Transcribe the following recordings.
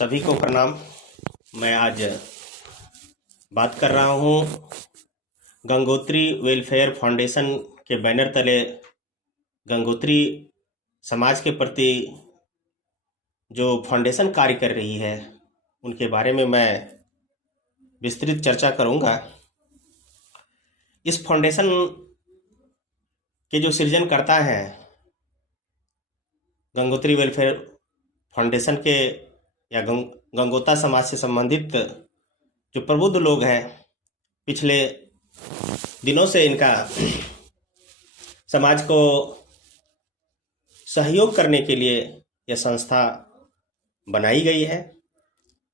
सभी को प्रणाम। मैं आज बात कर रहा हूँ गंगोत्री वेलफेयर फाउंडेशन के बैनर तले गंगोत्री समाज के प्रति जो फाउंडेशन कार्य कर रही है उनके बारे में मैं विस्तृत चर्चा करूँगा। इस फाउंडेशन के जो सृजनकर्ता हैं गंगोत्री वेलफेयर फाउंडेशन के या गंगोता समाज से संबंधित जो प्रबुद्ध लोग हैं, पिछले दिनों से इनका समाज को सहयोग करने के लिए यह संस्था बनाई गई है।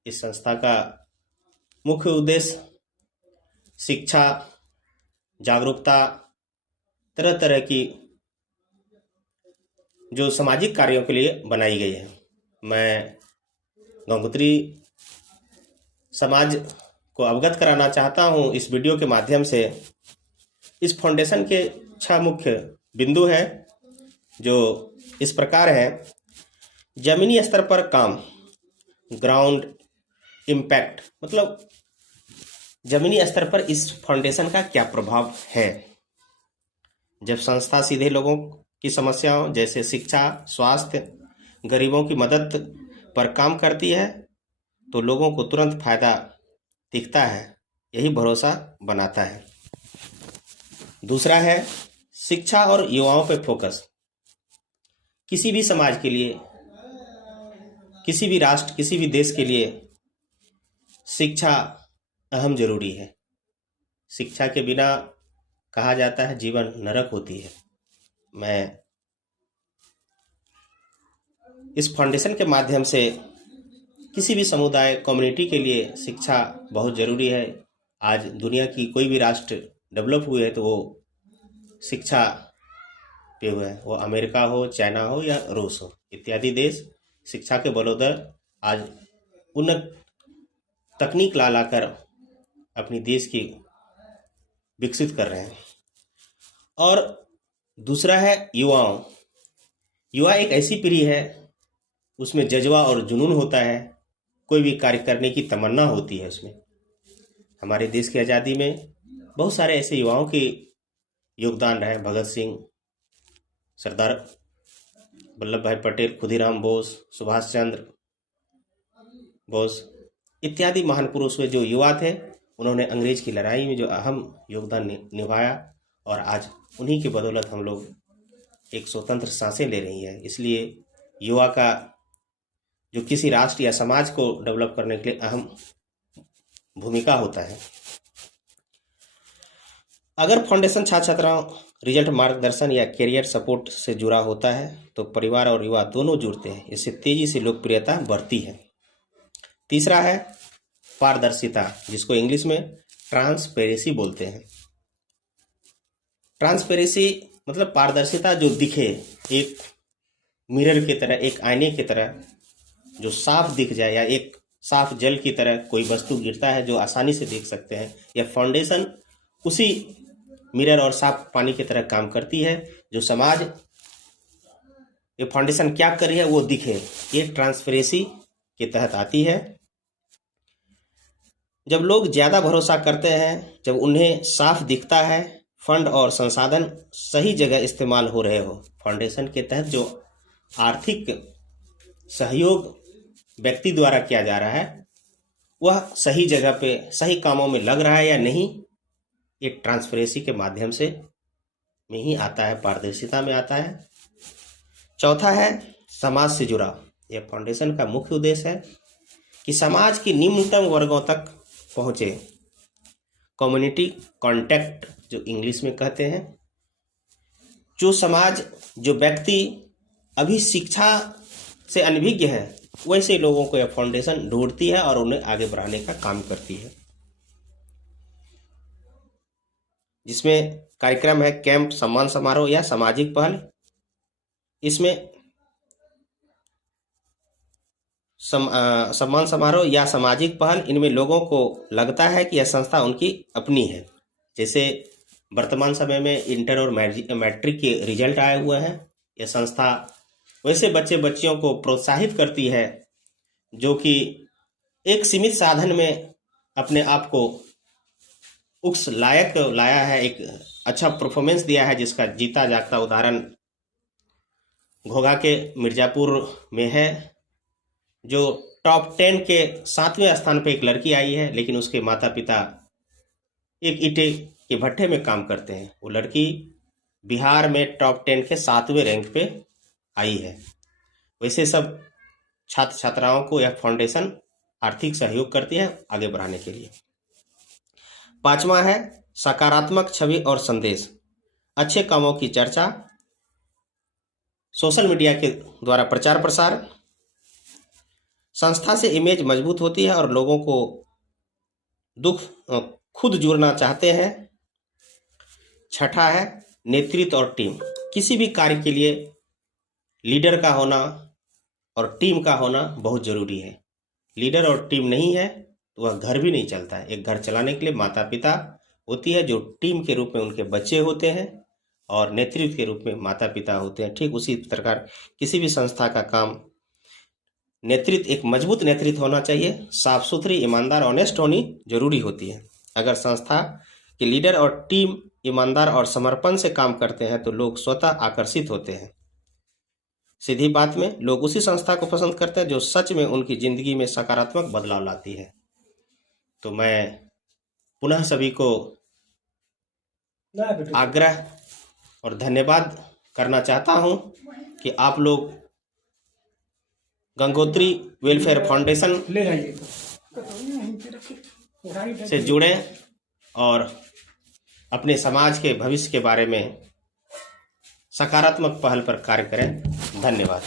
इस संस्था का मुख्य उद्देश्य शिक्षा, जागरूकता, तरह तरह की जो सामाजिक कार्यों के लिए बनाई गई है। मैं गंगोत्री समाज को अवगत कराना चाहता हूं इस वीडियो के माध्यम से। इस फाउंडेशन के 6 मुख्य बिंदु हैं जो इस प्रकार हैं। जमीनी स्तर पर काम, ग्राउंड इम्पैक्ट, मतलब जमीनी स्तर पर इस फाउंडेशन का क्या प्रभाव है। जब संस्था सीधे लोगों की समस्याओं जैसे शिक्षा, स्वास्थ्य, गरीबों की मदद पर काम करती है तो लोगों को तुरंत फायदा दिखता है, यही भरोसा बनाता है। दूसरा है शिक्षा और युवाओं पर फोकस। किसी भी समाज के लिए, किसी भी राष्ट्र, किसी भी देश के लिए शिक्षा अहम जरूरी है। शिक्षा के बिना कहा जाता है जीवन नरक होती है। मैं इस फाउंडेशन के माध्यम से किसी भी समुदाय, कम्युनिटी के लिए शिक्षा बहुत ज़रूरी है। आज दुनिया की कोई भी राष्ट्र डेवलप हुए है तो वो शिक्षा पे हुआ है, वो अमेरिका हो, चाइना हो या रूस हो, इत्यादि देश शिक्षा के बलोदर आज उन्नत तकनीक ला कर अपनी देश की विकसित कर रहे हैं। और दूसरा है युवाओं। युवा एक ऐसी पीढ़ी है, उसमें जज्बा और जुनून होता है, कोई भी कार्य करने की तमन्ना होती है उसमें। हमारे देश की आज़ादी में बहुत सारे ऐसे युवाओं के योगदान रहे। भगत सिंह, सरदार वल्लभ भाई पटेल, खुदीराम बोस, सुभाष चंद्र बोस इत्यादि महान पुरुष हुए जो युवा थे। उन्होंने अंग्रेज की लड़ाई में जो अहम योगदान निभाया और आज उन्हीं की बदौलत हम लोग एक स्वतंत्र सांसें ले रही हैं। इसलिए युवा का जो किसी राष्ट्र या समाज को डेवलप करने के लिए अहम भूमिका होता है। अगर फाउंडेशन छात्र छात्राओं रिजल्ट मार्गदर्शन या करियर सपोर्ट से जुड़ा होता है तो परिवार और युवा दोनों जुड़ते हैं। इससे तेजी से लोकप्रियता बढ़ती है। तीसरा है पारदर्शिता, जिसको इंग्लिश में ट्रांसपेरेंसी बोलते हैं। ट्रांसपेरेंसी मतलब पारदर्शिता, जो दिखे, एक मिरर की तरह, एक आईने की तरह जो साफ दिख जाए, या एक साफ जल की तरह कोई वस्तु गिरता है जो आसानी से देख सकते हैं। यह फाउंडेशन उसी मिरर और साफ पानी की तरह काम करती है। जो समाज ये फाउंडेशन क्या कर रही है वो दिखे, ये ट्रांसपेरेंसी के तहत आती है। जब लोग ज़्यादा भरोसा करते हैं, जब उन्हें साफ दिखता है, फंड और संसाधन सही जगह इस्तेमाल हो रहे हो, फाउंडेशन के तहत जो आर्थिक सहयोग व्यक्ति द्वारा किया जा रहा है वह सही जगह पे, सही कामों में लग रहा है या नहीं, ये ट्रांसपेरेंसी के माध्यम से में ही आता है, पारदर्शिता में आता है। चौथा है समाज से जुड़ा। यह फाउंडेशन का मुख्य उद्देश्य है कि समाज की निम्नतम वर्गों तक पहुँचे। कम्युनिटी कॉन्टैक्ट जो इंग्लिश में कहते हैं। जो समाज, जो व्यक्ति अभी शिक्षा से अनभिज्ञ है, वैसे लोगों को यह फाउंडेशन ढूंढती है और उन्हें आगे बढ़ाने का काम करती है। जिसमें कार्यक्रम है कैंप, सम्मान समारोह या सामाजिक पहल। इसमें सम्मान समारोह या सामाजिक पहल, इनमें लोगों को लगता है कि यह संस्था उनकी अपनी है। जैसे वर्तमान समय में इंटर और मैट्रिक के रिजल्ट आए हुए हैं, यह संस्था वैसे बच्चे बच्चियों को प्रोत्साहित करती है जो कि एक सीमित साधन में अपने आप को उस लायक लाया है, एक अच्छा परफॉर्मेंस दिया है, जिसका जीता जागता उदाहरण घोघा के मिर्ज़ापुर में है। जो टॉप 10 के 7वें स्थान पे एक लड़की आई है, लेकिन उसके माता पिता एक ईंटे के भट्ठे में काम करते हैं। वो लड़की बिहार में टॉप 10 के 7वें रैंक पे आई है। वैसे सब छात्र छात्राओं को यह फाउंडेशन आर्थिक सहयोग करती है आगे बढ़ाने के लिए। 5वां है सकारात्मक छवि और संदेश, अच्छे कामों की चर्चा, सोशल मीडिया के द्वारा प्रचार प्रसार। संस्था से इमेज मजबूत होती है और लोगों को दुख खुद जुड़ना चाहते हैं। 6ठा है नेतृत्व और टीम, किसी भी कार्य के लिए लीडर का होना और टीम का होना बहुत ज़रूरी है। लीडर और टीम नहीं है तो वह घर भी नहीं चलता है। एक घर चलाने के लिए माता पिता होती है, जो टीम के रूप में उनके बच्चे होते हैं, और नेतृत्व के रूप में माता पिता होते हैं। ठीक उसी प्रकार किसी भी संस्था का काम, नेतृत्व एक मजबूत नेतृत्व होना चाहिए, साफ सुथरी, ईमानदार, ऑनेस्ट होनी जरूरी होती है। अगर संस्था के लीडर और टीम ईमानदार और समर्पण से काम करते हैं तो लोग स्वतः आकर्षित होते हैं। सीधी बात में लोग उसी संस्था को पसंद करते हैं जो सच में उनकी जिंदगी में सकारात्मक बदलाव लाती है। तो मैं पुनः सभी को आग्रह और धन्यवाद करना चाहता हूं कि आप लोग गंगोत्री वेलफेयर फाउंडेशन से जुड़ें और अपने समाज के भविष्य के बारे में सकारात्मक पहल पर कार्य करें। धन्यवाद।